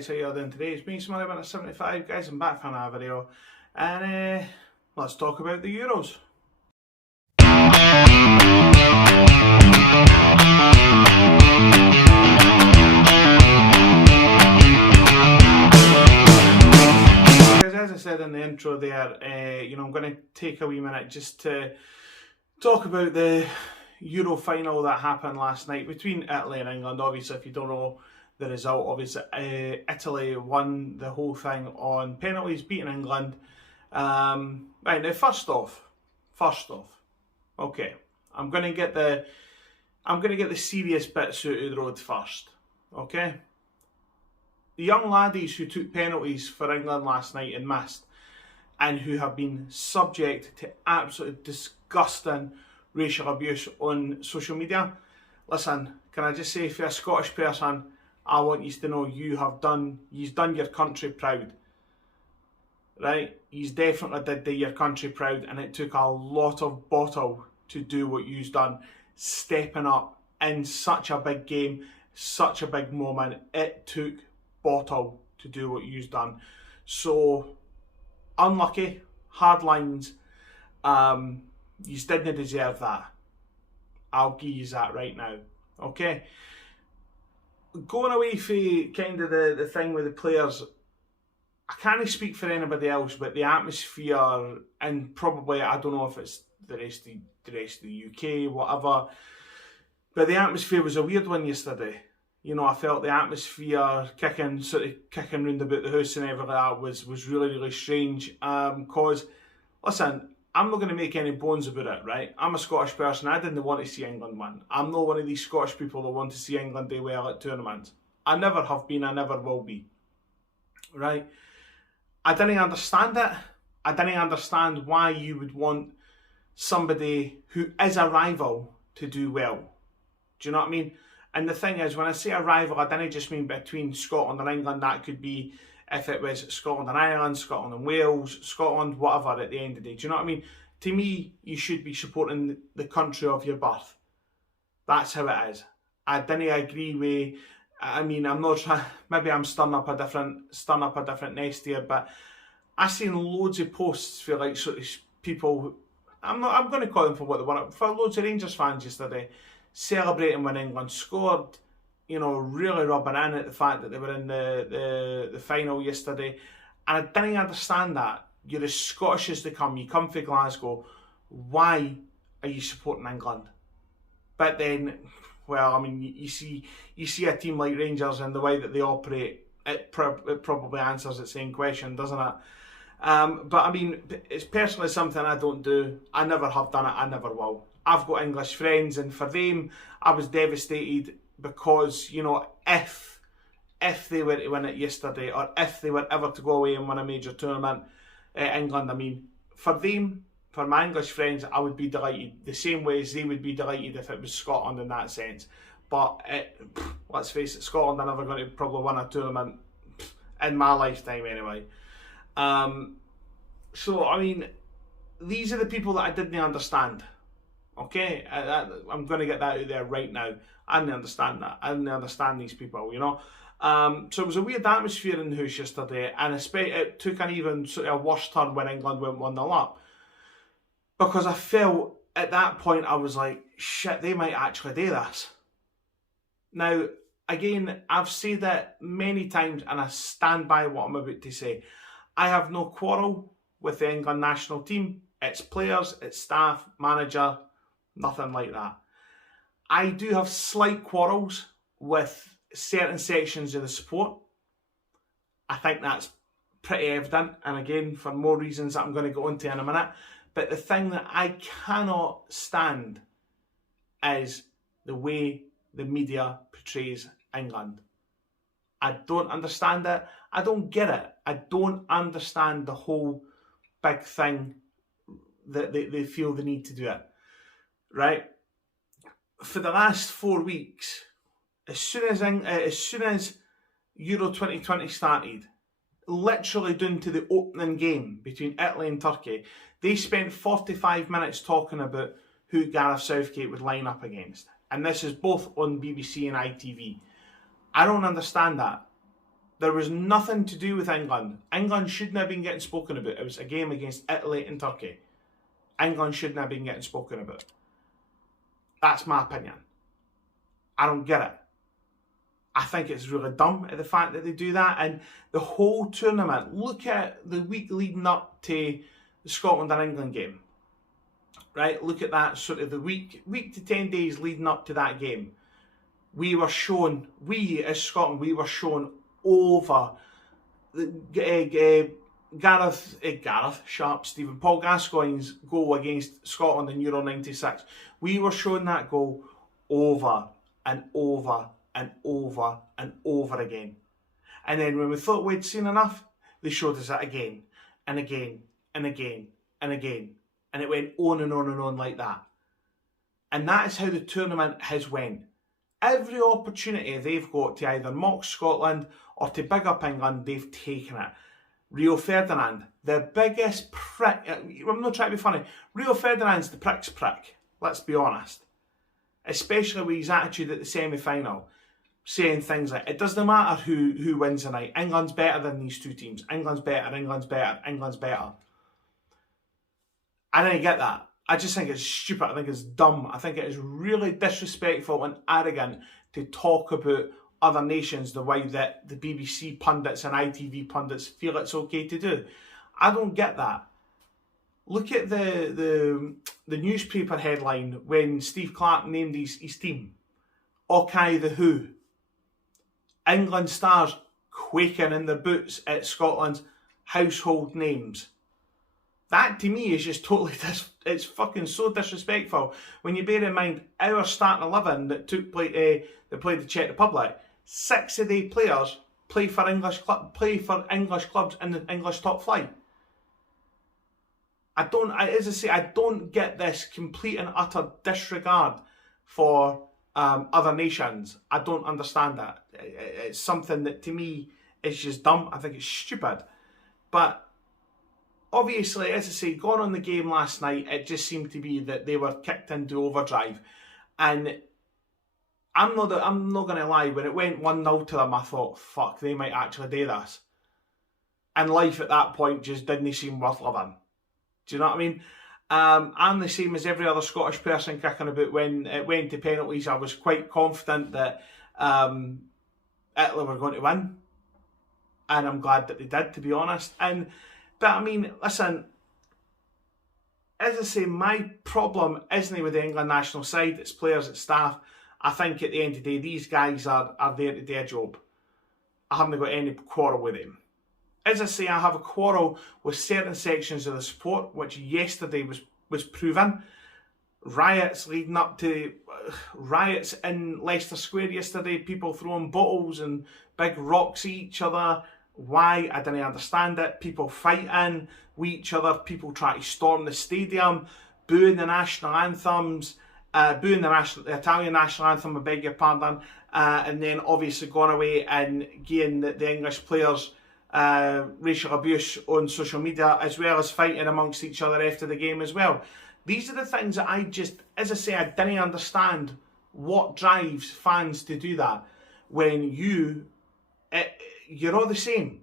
guys, how you all doing today? It's me, Smurry75, guys. I'm back for another video, and let's talk about the Euros. Because as I said in the intro there, I'm going to take a wee minute just to talk about the Euro final that happened last night between Italy and England. Obviously, if you don't know the result, obviously Italy won the whole thing on penalties, beating England. Right now, first off, okay, I'm gonna get the serious bits out of the road first. Okay, the young laddies who took penalties for England last night and missed, and who have been subject to absolutely disgusting racial abuse on social media. Listen, can I just say, for a Scottish person, I want you to know you've done your country proud. Right? You've definitely did your country proud, and it took a lot of bottle to do what you've done, stepping up in such a big game, such a big moment. It took bottle to do what you've done. So, unlucky, hard lines. You didn't deserve that. I'll give you that right now. Okay? Going away from kind of the thing with the players, I can't speak for anybody else, but the atmosphere, and probably, I don't know if it's the rest of the UK, whatever, but the atmosphere was a weird one yesterday. You know, I felt the atmosphere kicking round about the house and everything like that was really, really strange. Because, listen, I'm not going to make any bones about it, right? I'm a Scottish person. I didn't want to see England win. I'm not one of these Scottish people that want to see England do well at tournaments. I never have been. I never will be. Right? I didn't understand it. I didn't understand why you would want somebody who is a rival to do well. Do you know what I mean? And the thing is, when I say a rival, I didn't just mean between Scotland and England. That could be if it was Scotland and Ireland, Scotland and Wales, Scotland, whatever, at the end of the day. Do you know what I mean? To me, you should be supporting the country of your birth. That's how it is. I didn't agree with, I mean, I'm not trying, maybe I'm stirring up a different nest here, but I've seen loads of posts for like sort of people, I'm going to call them for what they were, for loads of Rangers fans yesterday, celebrating when England scored, you know, really rubbing in at the fact that they were in the final yesterday. And I didn't understand that. You're as Scottish as they come. You come from Glasgow. Why are you supporting England? But then, well, I mean, you see a team like Rangers and the way that they operate, it probably answers the same question, doesn't it? But I mean, it's personally something I don't do. I never have done it. I never will. I've got English friends, and for them, I was devastated. Because, you know, if they were to win it yesterday, or if they were ever to go away and win a major tournament, England, I mean, for them, for my English friends, I would be delighted. The same way as they would be delighted if it was Scotland in that sense. But let's face it, Scotland are never going to probably win a tournament in my lifetime anyway. So, I mean, these are the people that I didn't understand. Okay, I'm going to get that out there right now. I didn't understand that. I didn't understand these people, you know. So it was a weird atmosphere in the house yesterday, and it took an even sort of a worse turn when England went 1-0 up. Because I felt at that point, I was like, shit, they might actually do this. Now, again, I've said it many times, and I stand by what I'm about to say. I have no quarrel with the England national team. It's players, it's staff, manager, nothing like that. I do have slight quarrels with certain sections of the sport. I think that's pretty evident, and again, for more reasons that I'm going to go into in a minute. But the thing that I cannot stand is the way the media portrays England. I don't understand it. I don't get it. I don't understand the whole big thing that they feel the need to do it. Right? For the last 4 weeks, as soon as Euro 2020 started, literally down to the opening game between Italy and Turkey, they spent 45 minutes talking about who Gareth Southgate would line up against. And this is both on BBC and ITV. I don't understand that. There was nothing to do with England. England shouldn't have been getting spoken about. It was a game against Italy and Turkey. England shouldn't have been getting spoken about. That's my opinion. I don't get it. I think it's really dumb at the fact that they do that. And the whole tournament, look at the week leading up to the Scotland and England game. Right? Look at that sort of the week to 10 days leading up to that game. We as Scotland, we were shown over Gareth Sharp, Paul Gascoigne's goal against Scotland in Euro 96. We were shown that goal over and over and over and over again. And then when we thought we'd seen enough, they showed us that again and again and again and again. And it went on and on and on like that. And that is how the tournament has went. Every opportunity they've got to either mock Scotland or to big up England, they've taken it. Rio Ferdinand, the biggest prick. I'm not trying to be funny. Rio Ferdinand's the prick's prick. Let's be honest. Especially with his attitude at the semi-final. Saying things like, it doesn't matter who wins the night. England's better than these two teams. England's better, England's better, England's better. I don't get that. I just think it's stupid. I think it's dumb. I think it is really disrespectful and arrogant to talk about other nations the way that the BBC pundits and ITV pundits feel it's okay to do. I don't get that. Look at the newspaper headline when Steve Clarke named his team. Okai the Who. England stars quaking in their boots at Scotland's household names. That to me is just totally, it's fucking so disrespectful when you bear in mind our starting 11 that that played the Czech Republic. 6 of the players play for English clubs in the English top flight. I don't get this complete and utter disregard for other nations. I don't understand that. It's something that to me is just dumb. I think it's stupid. But obviously, as I say, going on the game last night, it just seemed to be that they were kicked into overdrive. And I'm not going to lie, when it went 1-0 to them, I thought, fuck, they might actually do this. And life at that point just didn't seem worth living. Do you know what I mean? I'm the same as every other Scottish person kicking about when it went to penalties. I was quite confident that Italy were going to win. And I'm glad that they did, to be honest. But I mean, listen, as I say, my problem isn't with the England national side, it's players, it's staff. I think at the end of the day, these guys are there to do a job. I haven't got any quarrel with them. As I say, I have a quarrel with certain sections of the sport, which yesterday was proven. Riots leading up to riots in Leicester Square yesterday, people throwing bottles and big rocks at each other. Why? I didn't understand it. People fighting with each other, people try to storm the stadium, booing the national anthems, booing the Italian national anthem, I beg your pardon, and then obviously going away and giving the English players racial abuse on social media, as well as fighting amongst each other after the game as well. These are the things that I just, as I say, I didn't understand what drives fans to do that when you're all the same.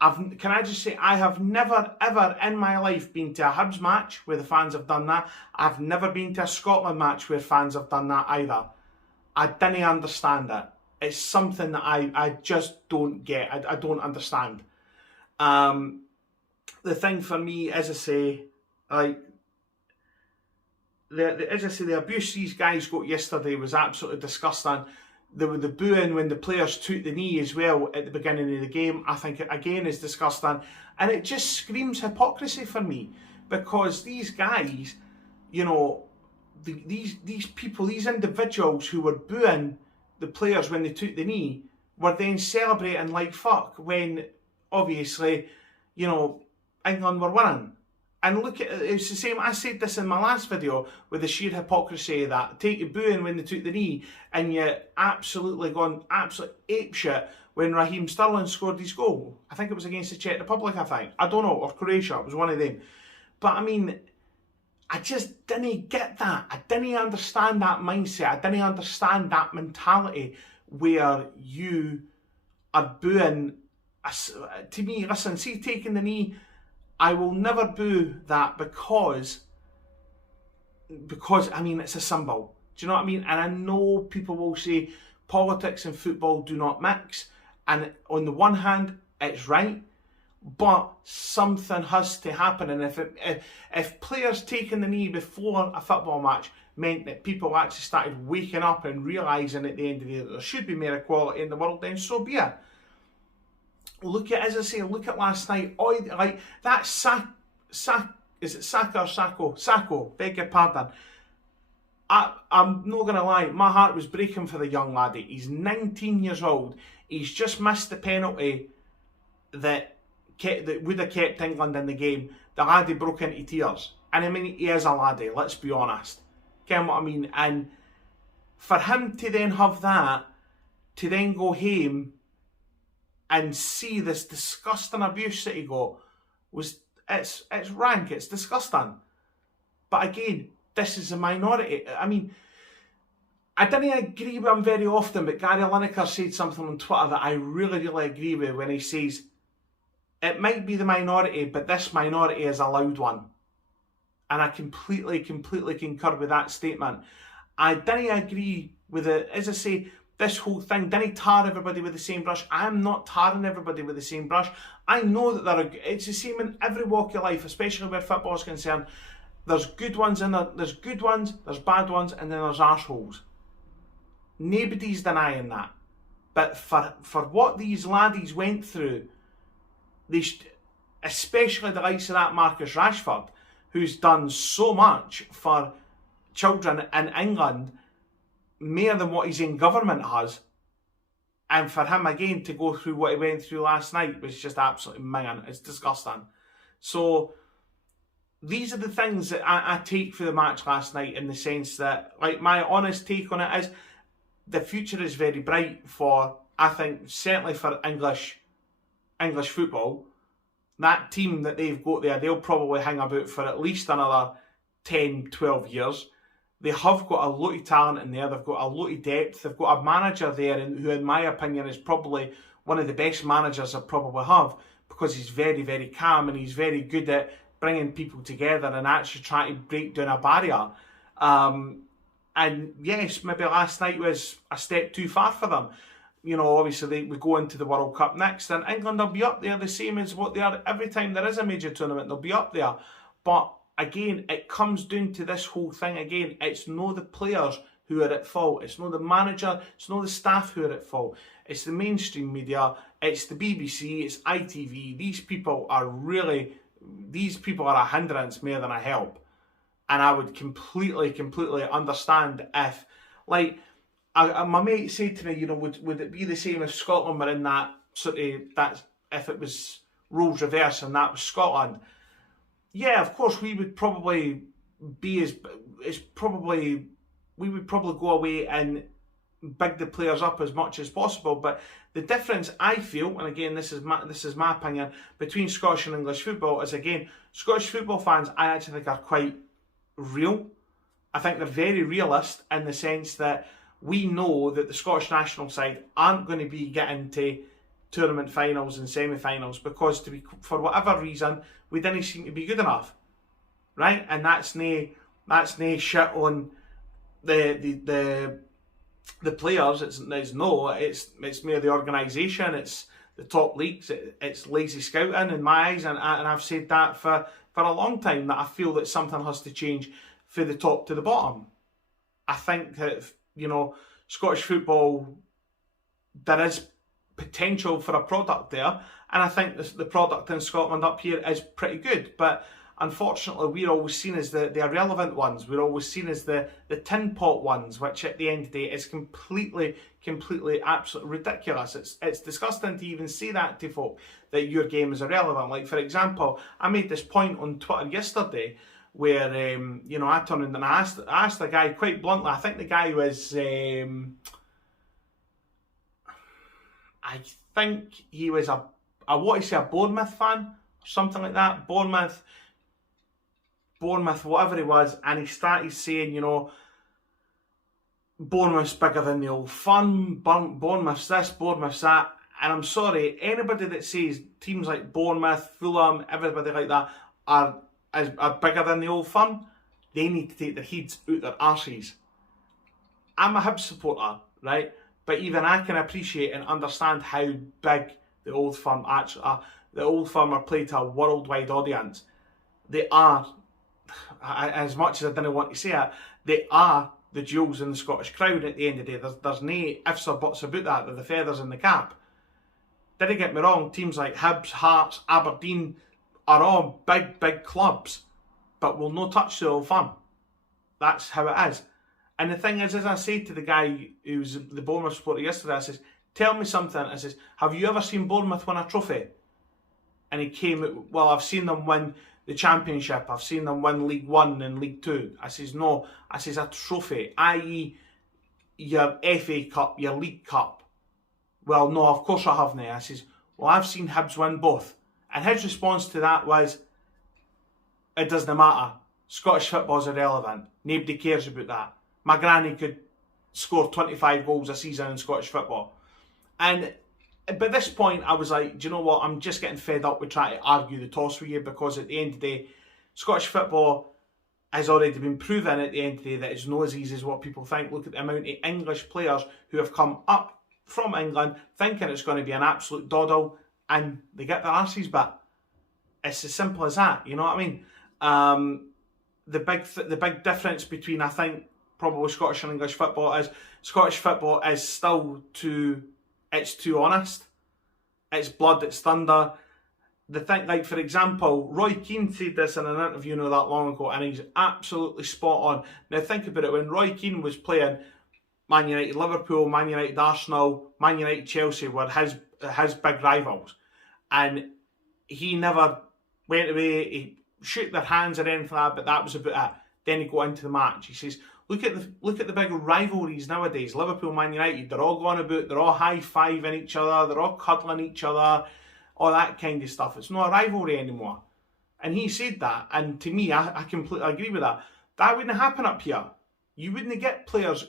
Can I just say, I have never ever in my life been to a Hibs match where the fans have done that. I've never been to a Scotland match where fans have done that either. I didn't understand it. It's something that I just don't get. I don't understand. The thing for me, as I say, like, the abuse these guys got yesterday was absolutely disgusting. The booing when the players took the knee as well at the beginning of the game, I think it again is disgusting. And it just screams hypocrisy for me. Because these guys, you know, these people, these individuals who were booing the players when they took the knee, were then celebrating like fuck when, obviously, you know, England were winning. And look at it's the same. I said this in my last video with the sheer hypocrisy that take you booing when they took the knee, and you absolutely gone absolute apeshit when Raheem Sterling scored his goal. I think it was against the Czech Republic. I don't know, or Croatia. It was one of them. But I mean, I just didn't get that. I didn't understand that mindset. I didn't understand that mentality where you are booing. To me, listen, see taking the knee, I will never boo that because I mean, it's a symbol. Do you know what I mean? And I know people will say politics and football do not mix. And on the one hand, it's right, but something has to happen. And if players taking the knee before a football match meant that people actually started waking up and realising at the end of the day that there should be more equality in the world, then so be it. Look at, as I say, look at last night. Oh, like that is it Saka or Sacco? Sacco, beg your pardon. I'm not going to lie, my heart was breaking for the young laddie. He's 19 years old. He's just missed the penalty that would have kept England in the game. The laddie broke into tears. And I mean, he is a laddie, let's be honest. Get what I mean? And for him to then have that, to then go home and see this disgusting abuse that he got, it's rank, it's disgusting. But again, this is a minority. I mean, I didn't agree with him very often, but Gary Lineker said something on Twitter that I really, really agree with when he says, it might be the minority, but this minority is a loud one. And I completely concur with that statement. I didn't agree with it. As I say, this whole thing, didn't tar everybody with the same brush. I'm not tarring everybody with the same brush. I know that it's the same in every walk of life, especially where football is concerned. There's good ones in there, there's good ones, there's bad ones, and then there's arseholes. Nobody's denying that. But for what these laddies went through, especially the likes of that Marcus Rashford, who's done so much for children in England, more than what he's in government has, and for him again to go through what he went through last night was just absolutely minging. It's disgusting. So these are the things that I take for the match last night, in the sense that, like, my honest take on it is the future is very bright for, I think, certainly for English football. That team that they've got there, they'll probably hang about for at least another 10, 12 years. They have got a lot of talent in there. They've got a lot of depth. They've got a manager there who, in my opinion, is probably one of the best managers I probably have, because he's very, very calm and he's very good at bringing people together and actually trying to break down a barrier. And yes, maybe last night was a step too far for them. You know, obviously we go into the World Cup next, and England will be up there the same as what they are every time there is a major tournament. They'll be up there. But again, it comes down to this whole thing again. It's not the players who are at fault. It's not the manager. It's not the staff who are at fault. It's the mainstream media. It's the BBC. It's ITV. These people are a hindrance more than a help. And I would completely understand if, like, my mate said to me, you know, would it be the same if Scotland were in that sort of, that if it was roles reversed and that was Scotland? Yeah, of course we would probably be we would probably go away and big the players up as much as possible. But the difference I feel, and again this is my opinion, between Scottish and English football is, again, Scottish football fans I actually think are quite real. I think they're very realist in the sense that we know that the Scottish national side aren't going to be getting to tournament finals and semi-finals because, for whatever reason, we didn't seem to be good enough, right? And that's no shit on the players. It's more the organisation. It's the top leagues. It's lazy scouting in my eyes, and I've said that for a long time, that I feel that something has to change from the top to the bottom. I think that, you know, Scottish football, there is potential for a product there, and I think the product in Scotland up here is pretty good, but unfortunately we're always seen as the irrelevant ones. We're always seen as the tin pot ones, which at the end of the day is completely absolutely ridiculous. It's disgusting to even say that to folk, that your game is irrelevant. Like, for example, I made this point on Twitter yesterday where you know, I turned in and I asked the guy quite bluntly. I think the guy was I think he was I want to say a Bournemouth fan or something like that. Bournemouth, whatever he was, and he started saying, you know, Bournemouth's bigger than the Old Firm, Bournemouth's this, Bournemouth's that, And I'm sorry, anybody that says teams like Bournemouth, Fulham, everybody like that are bigger than the Old Firm, they need to take their heads out their arses. I'm a Hibs supporter, right? But even I can appreciate and understand how big the Old Firm actually are. The Old Firm are played to a worldwide audience. They are, as much as I didn't want to say it, they are the jewels in the Scottish crown at the end of the day. There's no ifs or buts about that. They're the feathers in the cap. Didn't get me wrong, teams like Hibs, Hearts, Aberdeen are all big, big clubs, but will no touch the Old Firm. That's how it is. And the thing is, as I said to the guy who was the Bournemouth supporter yesterday, I says, tell me something. I says, have you ever seen Bournemouth win a trophy? And he came, well, I've seen them win the Championship. I've seen them win League One and League Two. I says, no. I says, a trophy, i.e. your FA Cup, your League Cup. Well, no, of course I haven't. I says, well, I've seen Hibs win both. And his response to that was, it doesn't matter. Scottish football's irrelevant. Nobody cares about that. My granny could score 25 goals a season in Scottish football. And by this point, I was like, do you know what? I'm just getting fed up with trying to argue the toss with you, because at the end of the day, Scottish football has already been proven at the end of the day that it's not as easy as what people think. Look at the amount of English players who have come up from England thinking it's going to be an absolute doddle, and they get their arses bit. It's as simple as that, you know what I mean? The big difference between, I think, probably Scottish and English football is Scottish football is still too honest. It's blood, it's thunder. The thing, like for example, Roy Keane said this in an interview not that long ago, and he's absolutely spot on. Now think about it, when Roy Keane was playing, Man United, Liverpool, Man United, Arsenal, Man United, Chelsea were his big rivals, and he never went away, he shook their hands or anything like that, but that was about it. Then he got into the match. He says, look at the big rivalries nowadays. Liverpool, Man United, they're all going about, they're all high-fiving each other, they're all cuddling each other, all that kind of stuff. It's not a rivalry anymore. And he said that, and to me, I completely agree with that. That wouldn't happen up here. You wouldn't get players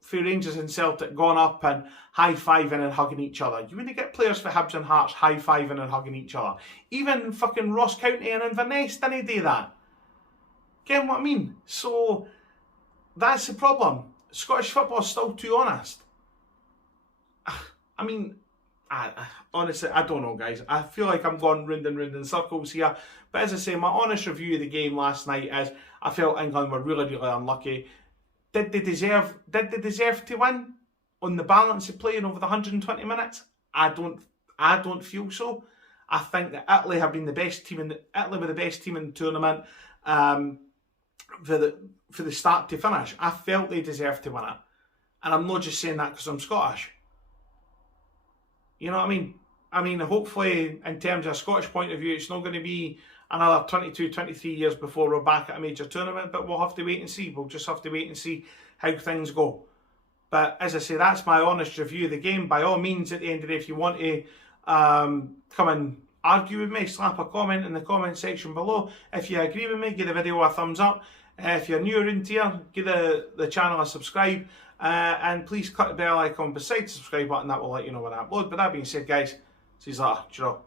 for Rangers and Celtic going up and high-fiving and hugging each other. You wouldn't get players for Hibs and Hearts high-fiving and hugging each other. Even fucking Ross County and Inverness didn't do that. Get what I mean? So that's the problem. Scottish football is still too honest. I mean, honestly, I don't know, guys. I feel like I'm going round and round in circles here. But as I say, my honest review of the game last night is I felt England were really, really unlucky. Did they deserve to win on the balance of playing over the 120 minutes? I don't feel so. I think that Italy have been the best team Italy were the best team in the tournament. For the start to finish, I felt they deserved to win it, and I'm not just saying that because I'm Scottish. You know what I mean? I mean, hopefully, in terms of a Scottish point of view, it's not going to be another 22, 23 years before we're back at a major tournament, but we'll have to wait and see. We'll just have to wait and see how things go. But as I say, that's my honest review of the game. By all means, at the end of the day, if you want to come and argue with me, slap a comment in the comment section below. If you agree with me, give the video a thumbs up. If you're new around here, give the channel a subscribe. And please click the bell icon beside the subscribe button. That will let you know when I upload. But that being said, guys, see you later. Ciao.